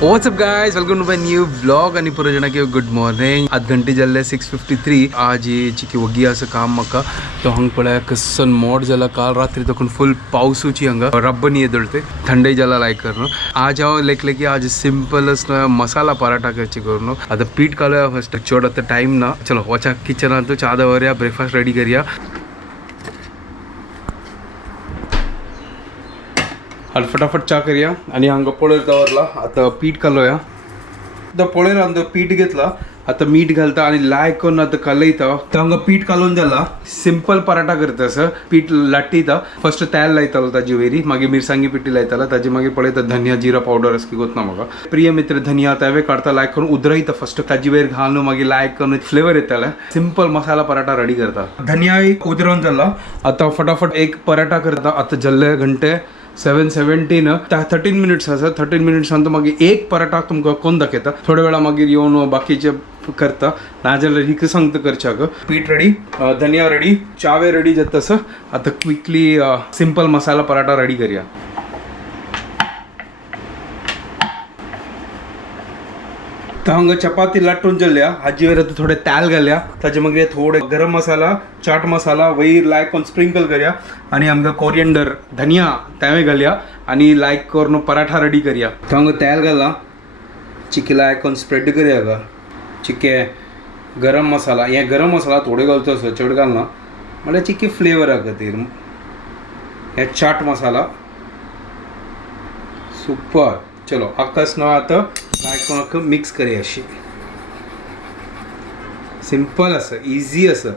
WhatsApp guys, welcome to my new vlog आणि पुरो जना के गुड मॉर्निंग. आध घंटे जल्ले 6:53. आज ये चिकी वगी असं काम म्हाका तो हंग पळय कसन मोड जाला. काल रात्री तकून फुल पावसूची हंगा रब्ब नहीं येदळते थंडाई जाला लायक करणं. आज हांव लेखले की आज सिंपलच मसाला पराठा करची करून. आता पीठ कालूया फर्स्ट. चड आता टाइम ना. चलो वचा किचनात चा दवरया, ब्रेकफास्ट रेडी करूया. आणि फटाफट चा करूया. आणि हांगा पोळेर दवरला. आता पीठ कालोया. आता पोळेर हांगा पीठ घेतला. आता मीठ घालता आणि लायक करून आता कालयता. तर हांगा पीठ कालोवन जाला. सिंपल पराठा करता असं. पीठ लाट्टीता. फर्स्ट तेल लायतालो ताजी वयरी, मागीर मिरसांगी पिठी लायताला, ताजी मागीर पळयता धनिया जिरा पावडर असं गोतना म्हाका. प्रिय मित्र धनिया तवे काढता लायक करून उदरयता फर्स्ट. ताजी वयर घालून मागीर लायक करून फ्लेवर येताला. सिंपल मसाला पराठा रेडी करता. धनिया उदरवन जाला. आता फटाफट एक पराठा करता. आता जल्ले घंटे 7:17 13 मिनिट्स आसा. 13 मिनिट्स नंतर मागीर एक पराठा तुमकां कोण दाखयता. थोड्या वेळा मागीर येवन बाकीचे करता. नाजाल्यार हिक सांगता करच्याक. पीठ रेडी, धनिया रेडी, चावे रेडी जाता तसं. आता क्विकली सिंपल मसाला पराठा रेडी करूया. तर हांगा चपाती लाटून जाल्ल्या. हाजी वयर आतां थोडे तेल घालया. ताजे मागीर थोडे गरम मसाला, चाट मसाला वयर लायक करून स्प्रिंकल करया. आणि आमकां कोरिएंडर धनिया तेवूय घालया. आणि लायक करून पराठा रेडी करया. तर हांगा तेल घाला. चिकी लायक करून स्प्रेड करया. हाका चिके गरम मसाला, हे गरम मसाला थोडे घालचो असो, चड घालना म्हळ्यार चिकी फ्लेवरा खातीर. हे चाट मसाला सुपर. चलो आकाश न आता लायक मिक्स करूया. अशी सिंपल असं, इजी असं,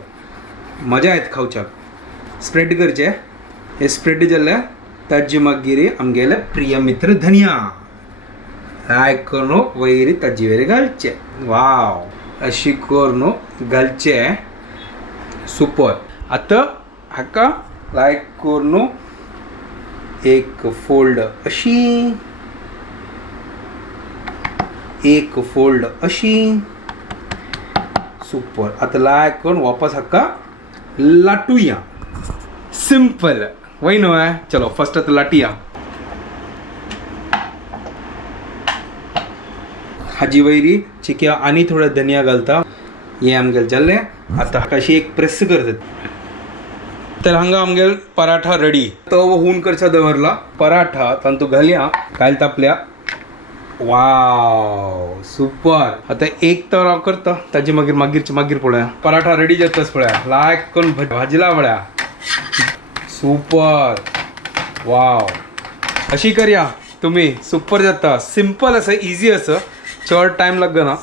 मजा येत खावच्याक. स्प्रेड करचे. हे स्प्रेड जाल्ल्या ताजी मागीर आमगेले प्रिय मित्र धनिया लायक करून वयरी ताजी वयर घालचे. वाव अशी करून घालचे. सुपर. आता हाका लायक करून एक फोल्ड अशी, एक फोल्ड अशी. सुपर. आता लायक करून वापस हाका लाटूया. सिंपल वय न्हू. चलो फर्स्ट आता लाटया. हाजी वयरी चिक्या आनी थोडे धनिया घालता. हे आमगेले जाल्ले. आता कशी एक प्रेस करतात. तर हांगा आमगेल पराठा रेडी. तवो हून करचा दवरला. पराठा तांतू घालया. कायल तापल्या. Wow super. आता एक तर हांव करता. ताजी मागीर मागीर पळया. पराठा रेडी जाताच पळया. लायक करून भाजला पळया. सुपर. वाव अशी करया तुम्ही. सुपर जाता. सिंपल असं, इजी असं, चड टाइम लागना.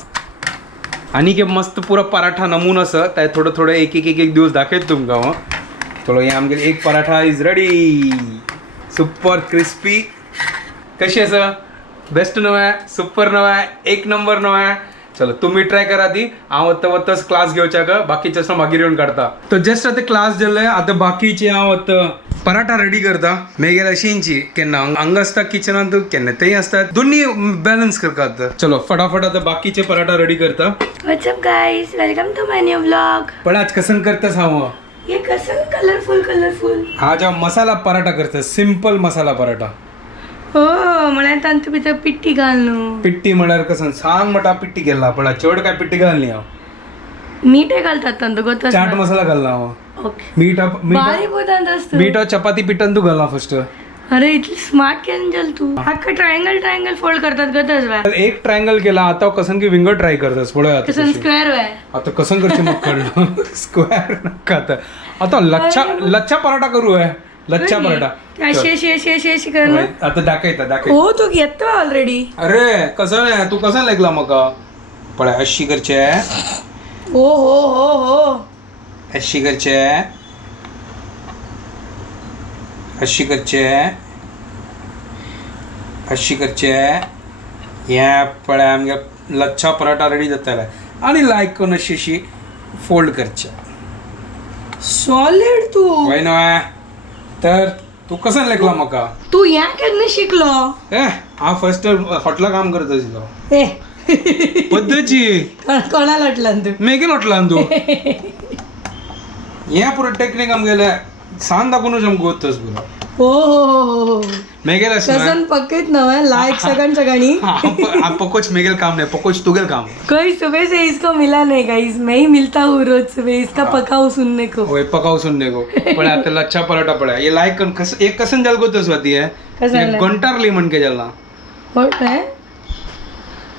आणि के मस्त पुरा पराठा नमून असं. त्या थोडं थोडं एक दिवस दाखयत तुमकां. चलो हे आमगेले एक paratha is ready. Super crispy. कशी असं बेस्ट नव्हे, सुपर नव्हे, एक नंबर नव्हे. चलो तुम्ही ट्राय करा ती. हांव वतच क्लास घेवच्या का बाकीचे असं मागीर येवन काढता. तर जस्ट आता क्लास जाल्ले. आता बाकीचे हांव आता पराठा रेडी करता. मेगेल अशींची केन्ना हांगा आसता किचनांत, केन्ना थंय असतात. दोन्ही बॅलन्स करतात. चलो फटाफट आता बाकीचे पराठा रेडी करता. What's up guys, welcome to my new vlog. पण आज कसन करतास हांव. ये कसं कलरफुल. आज हांव मसाला पराठा करता. सिंपल मसाला पराठा. हो म्हळ्यार तांतू भितर पिट्टी घाल न्हू. पिट्टी म्हळ्यार कसन सांग म्हणटा. पिट्टी केला पण चड काय पिट्टी घालनी हांव. मीठे घालतात तांतू गोता. चाट मसाला घालना हांव. ओके. मीठ बोलतात असतो. मीठ चपाती पिठान तू घालना फर्स्ट. अरे इतली स्मार्ट केन जल तू. अख्खा ट्रायंगल फोल्ड करतात गतच वे. एक ट्रायंगल केला. आता कसन की विंगर ट्राय करतास पळय. कसन स्क्वेअर वे. आता कसन करचे मग कळलं. स्क्वेअर नका. आता लच्छा पराठा करू आहे. लच्छा पराठा अशी कर. आता दाखयता. हो तू घेतो ऑलरेडी. अरे कसं आहे तू कसं लागला म्हाका. पळय अशी करचे. हो अशी करचे. अशी करचे. अशी करचे. या पळय आमगे लच्छा पराठा रेडी जाताले. आणि लायक करून अशी फोल्ड करचे. सॉलिड तू. वय नव्हे. तर तू कसं लेखला म्हाका. तू ह्या केन्ना शिकलो. हांव फर्स्ट हॉटेला काम करत आशिल्लो. पद्धतची कोणाला वाटला तू. मेगीन वाटला तू. हे पुरो टेक्नीक आमगेले सांग दाखवून जम गोतस बोला हो मेगेल कसन पक्केत नव्हे लाइक सगळ्यांनी पकोच मेगेल काम नाही पकोच तुगेल काम कोई सुबह से इसको मिला नहीं गाइस मैं ही मिलता हूँ रोज सुबह इसका पकाऊ सुनने को ओए पकाव सुनने को पण आता लच्छा पराठा पड़ा ये लाइक कन कस एक कसन जल गोतस होती है कसन गोंटारली म्हण के जलना व्हाट है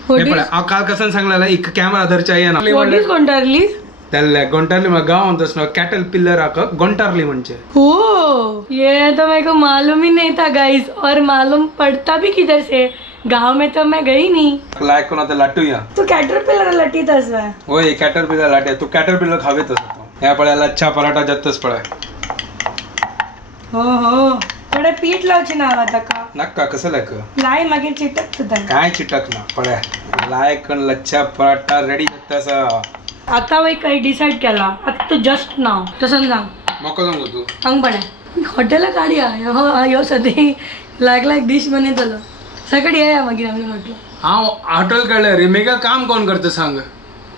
हे पडा आ काल कसन सांगला एक कॅमेरा धर चाहिए ना व्हाट इज गोंटारली त्याला गोंटारली मग गाव म्हणतस ना कॅटल पिल्लर आक गोंटारली म्हणजे हो ये तो मेरे को मालूम ही नहीं था गाइस और मालूम पड़ता भी किधर से गांव में तो मैं गई नहीं लाइक कोण आता लाटू या तू कैटरपिलर लटी तस ओए कॅटर पिल्लर लाटे तू कॅटर पिल्लर खावेतस या पड्या लच्छा पराठा जत्तस पडा हो थोडे पीठ लावची नाव आता का नक्का कसं लायक लाई मागे चिटक सुद्धा काय चिटक ना पड्या लायक कन लच्छा पराठा रेडी जत्तस आता वय काही डिसाइड केला आता तू जस्ट नाव तसं सांग मको सांगू तू सांग पड्या हॉटेल काढया यो सध्या लायक डिश बने तलो सकाळी या मागीर आम्ही म्हटलं हांव हॉटेल काडले रे मेगा काम कोण करता सांग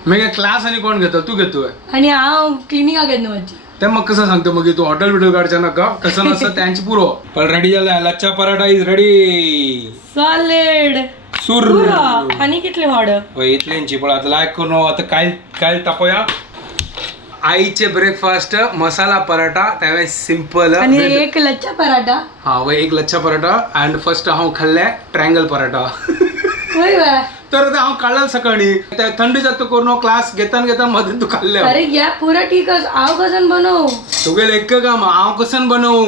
मेगा क्लास आणि कोण घेता तू घेतोय आणि हांव क्लिनिका घेतली माझी ते मग कसं सांगतो मग तू हॉटेल बिटेल काढच्या नका कसं नसतं त्यांची पुरो पण रेडी झाला lachha paratha is ready solid सुर आणि कितले वाड इतल्यांची पण आता लायक करून आता काय काय तापोया आईचे ब्रेकफास्ट मसाला पराठा त्यावेळेस सिंपल आणि एक लच्छा पराठा हा व एक लच्छा पराठा अँड फर्स्ट हांव खाल्ले ट्रायंगल पराठा होय बा तर आता हांव काढला सकाळी त्या थंडी जातो करून क्लास घेताना मध्ये तू खाल्ले अरे या पुरा ठीकच आव कसन बनवू तुगेल एक काम हांव कसन बनवू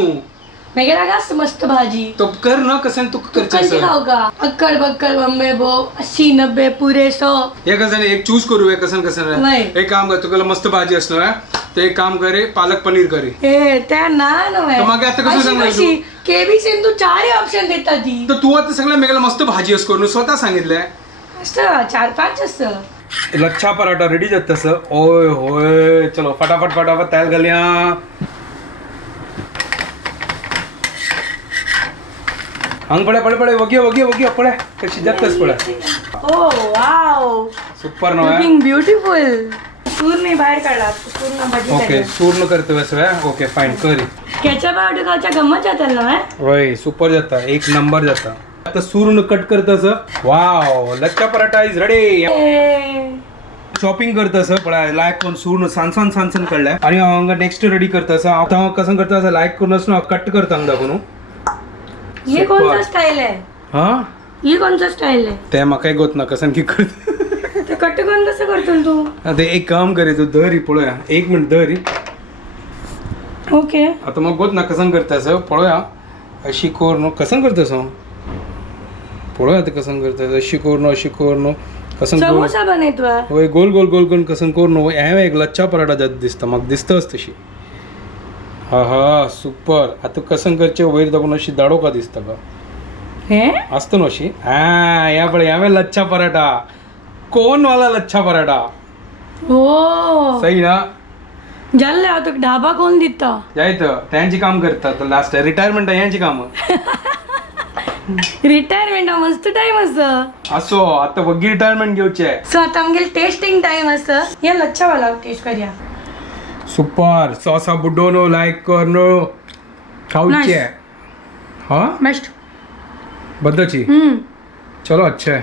मेगेला गास्त मस्त भाजी तो कर ना कसन तू कशी करचे खाऊ का अक्कड बक्कड बंबे बो 80-90 पुरे 100 एक कसन एक चूज करू एक कसन कसन नाही. एक काम कर तुला मस्त भाजी असणार आहे ते एक काम करे पालक पनीर करे ए त्या ना नव्हे तर मग आता कसं सांगणार तू? केबीसी तू 4 ऑप्शन देतात ती तर तू आता सगळं मेघाला मस्त भाजी असं करून स्वतः सांगितलंय असं 4-5 असतं लच्छा पराठा रेडी जात तसं ओय होय चलो फटाफट फटाफट तयार घालया हंग पड्या पडे पडे वगे वगे वगे पड्या कशी जातच पड्या ओ वाव सुपर नव्हे लुकिंग ब्युटिफुल सूर मी बाहेर काढला पूर्ण भाजी ओके पूर्ण करतो वैसे ओके फाईन करी केचप आवडे खायच्या गंमत जातात ना होय सुपर जाता एक नंबर जाता आता सूर्ण कट करतस wow lachha paratha is ready shopping करतस पळा लायक कोण सूर्ण सांसन सांसन काढलाय आणि हांगा नेक्स्ट रेडी करतस आता कसं करतस लायक करूनच ना कट करता हांगा कोण ये कौन सा स्टाइल है हा ये कौन सा स्टाइल है ते म्हाका गोत ना कसं की करत ते कट करून कसं करतो तू आता एक काम करे तू दरी पळोया एक मिनिट दरी ओके आता मग गोत ना कसं करतास पळोया अशी कोर कसं करतस पळोया आता कसं करतास अशी कोर कसं समोसा बनयतो होय गोल गोल गोल करून कसं कोर ह्या एक लच्छा पराठा जात दिसता म्हाका दिसतच तशी हा हा सुपर आता कसं करचे वयर दाखवून अशी दाडो का दिसता का हे असतो ना अशी हा या पळे यावे लच्छा पराठा कोण वाला लच्छा पराठा हो सही ना जाल्ले आता ढाबा कोण दिता जायत त्यांची काम करतात लास्ट रिटायरमेंट आहे यांची काम रिटायरमेंट मस्त टाइम असत असो आता वगी रिटायरमेंट घेऊची आहे सो आता आमगे टेस्टिंग टाइम असत या लच्छा वाला टेस्ट करूया सुपर सॉसा बुडोनो लाईक करनो खाऊची Nice. आहे हा बेस्ट बद्दची चलो अच्छा आहे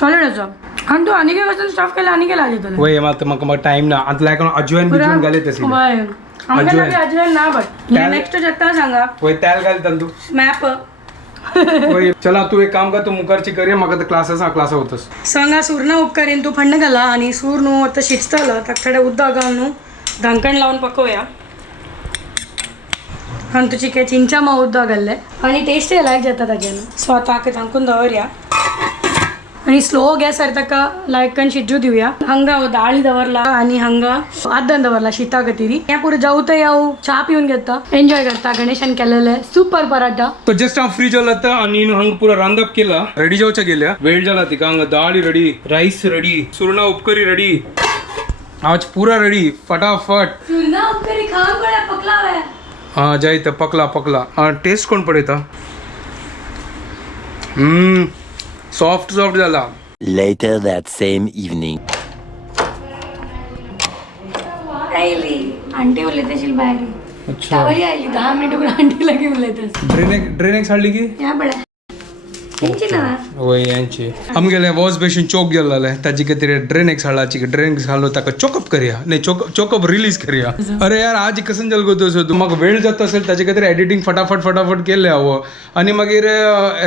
सॉलिड असं आणि तू आणि काय कसं स्टॉफ केला आणि काय लागले तुला वय मग मग टाइम ना आता लायक अजवाइन बिजवाइन घाले तशी आमच्या अजून ना बट नेक्स्ट जत्ता सांगा वय त्याल घालता तू मॅप वय चला तू एक काम कर तू मुखारची करे मग क्लासेस क्लास होतस सांगा सूर्ण उपकारीन तू फंड घाला आणि सूर न्हू आता शिजतलं तर थोडे उद्दा घालून न्हू ढांकण लावून पकवूया आणि तुझी काय चिंचा मा उद्दा घालले आणि टेस्ट लायक जाता ताजेन सो आता हाका थांकून दवरया आणि स्लो गॅसार ताका लायकन शिजू दिवया हांगा दाळी दवरला आणि हांगा आदन दवरला शीता गतिरी या पुढे जाऊ तर याऊ चहा पिऊन घेता एन्जॉय करता गणेशान केलेले सुपर पराठा तो जस्ट हांव फ्री जाला आता आणि हंग पुरा रांदप केला रेडी जावच्या गेल्या वेळ जाला तिका हांगा दाळी रेडी राईस रेडी सुरणा उपकरी रेडी आज पूरा रेडी फटाफट सूर्णा उपकारी खाऊन पडा पकला है हा जायत पकला टेस्ट कोण पडयता सॉफ्ट झाला Later that same evening. Aunty उलयत आशिल्ली बाहेर अच्छा तावरी आयली 10 मिनिट आंटीला घेऊन येतस ड्रेन एक हाडली की या बडा यांची ना वय यांची आमगेले वॉश बेसिन चोक गेल्ले ताजी कितें ड्रेन एक हाडलाची ड्रेन हाडलो ताका चोकअप करया नाही चोकअप रिलीज करया अरे यार आज कसन जल गोतो तू म्हाका वेळ जाता असेल ताजे खातीर एडिटींग फटाफट केले हांव आणि मागीर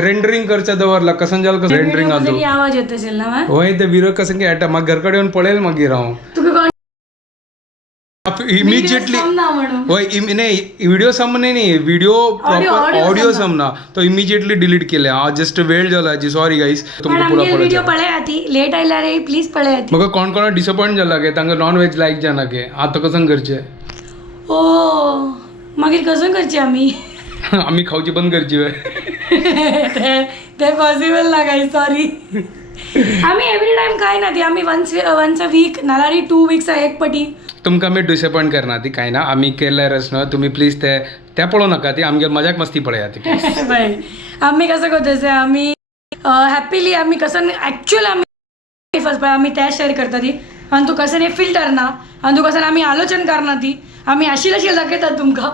रेंडरिंग करचा दवरला कसन जाल कसं रेंडरिंग जरी आवाज येत असेल ना वय ते विरो कसन येता म्हाका घरा कडेन येवन पळयलें मागीर हांव तुका कोण इमिजिएटली ना म्हणून वय नाही व्हिडिओ सामने नाही व्हिडिओ प्रॉपर ऑडिओ सामना तो इमिजिएटली डिलीट केले हांव जस्ट वेळ जाला जी सॉरी गाईस पण तुमकां आमगे पुरा व्हिडिओ पळयता पळय आती लेट आयला रे प्लीज पळय आती म्हाका कोण कोणा डिसअपॉइंट जाला गे तांकां नॉन व्हेज लायक जाना गे आतां कसन करचें ओ मागीर कसं करची आमी आमी खावची बंद करची वय ते पॉसिबल ना काही सॉरी आम्ही एव्हरी टाइम काय ना ती आम्ही वन्स अ वीक नाल्यार 2 वीक्स एक पटी तुमकां आमी डिसअपॉइंट करना ती कांय ना आमी केल्यारच न्हू तुमी प्लीज ते पळोव नाका ती आमगे मजाक मस्ती पळयात ती बाय आम्ही कसं करतो आम्ही हॅपीली आम्ही कसं ॲक्च्युअल आम्ही फर्स्ट आम्ही त्या शेअर करता ती आणि तू कसं नाही फिल्टर ना आणि तू कसं आम्ही आलोचन करना ती आम्ही अशी दाखयतात तुमकां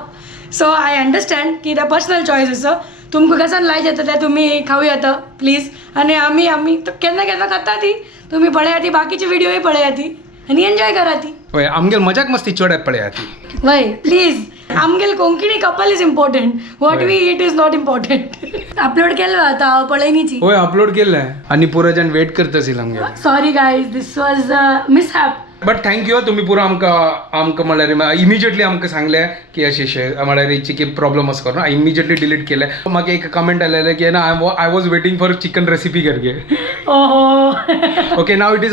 सो आय अंडरस्टँड की त्या पर्सनल चॉईस असं तुमकां कसं लायक येता ते तुम्ही खाऊ येता प्लीज आणि आम्ही केन्ना केन्ना खाता ती तुम्ही पळया ती बाकीची व्हिडिओय पळया ती आणि एन्जॉय करा ती वय आमगेल मजाक मस्ती चड पळया ती वय प्लीज आमगेल Konkani couple is important what we eat is not important upload केलं आता पळयनीची होय अपलोड केलें आनी पुरो जाण वेट करता आशिल्लो आमगे sorry guys this was mishap but thank you तुमी पुरो आमकां म्हळ्यार इमिजिएटली आमकां सांगलें की अशें म्हळ्यार हेची की प्रॉब्लम असो करून इमिजिएटली डिलीट केलें म्हाका एक कमेंट आयलेलें की ना I was waiting for chicken recipe करगे ओहो okay now it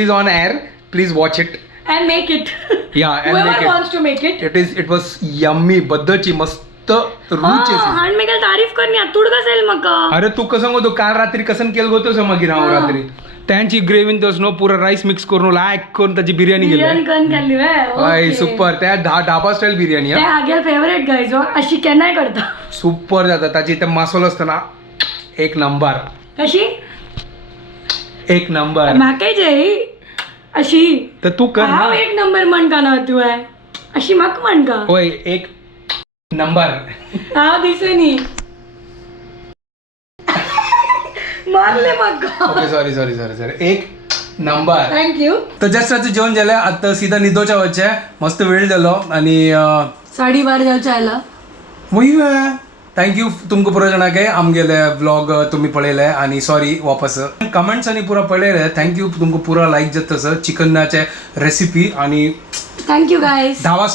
is on air please watch it and make it Yeah, and whoever make it. wants to make it it was yummy बद्दची मस्त रुच हांड मेकल तारीफ करनी आतुड कसेल म्हाका अरे तू कसं गो काल रात्री कसन केलं गोतोस मागीर हांव रात्री त्यांची ग्रेवीन तोच न्हू पुरो रायस मिक्स करून लायक करून ताची बिर्याणी बिर्याणी केली करून खाल्ली हय सुपर त्या ढाबा स्टाईल बिर्याणी ते आगे फेवरेट गायज अशी केन्नाय करता सुपर जाता ताची ते मसालो असतो ना एक नंबर कशी एक नंबर म्हाकाय जे अशी तर तू कर हांव ना एक नंबर म्हणका ना तुवें अशी म्हाका म्हणका होय एक नंबर हांव दिसनी मारले म्हाका ओके सॉरी एक नंबर थँक्यू तर जस्ट आता जेवण झालं आता सीधा निदोच्या वच्चे मस्त वेळ झालो आणि 12:30 जावच्या आयला थँक्यू तुमकां पुरो जाणांक आमगेले व्लॉग तुम्ही पळयले आणि सॉरी वापस कमेंट्स आणि पुरो पळयले थँक्यू तुमकां पुरो लायक जाता सर चिकनाचे रेसिपी आणि thank you guys dhaba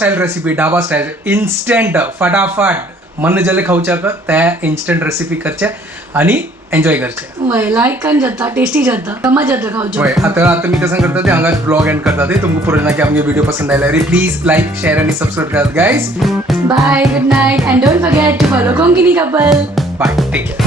style instant फटाफट मन जाले खावच्याक ते इन्स्टंट रेसिपी करचे आणि एन्जॉय करचे वय लायक कन जाता टेस्टी जाता गमत जाता खावचो होय आता मी कसं करता ते हांगा ब्लॉग एंड करता ते तुमकां पुरो जाणांक आमगे व्हिडिओ पसंद आयल्यार प्लीज लाईक शेअर आणि सबस्क्राईब करात guys bye good night and don't forget to follow Konkani couple bye take care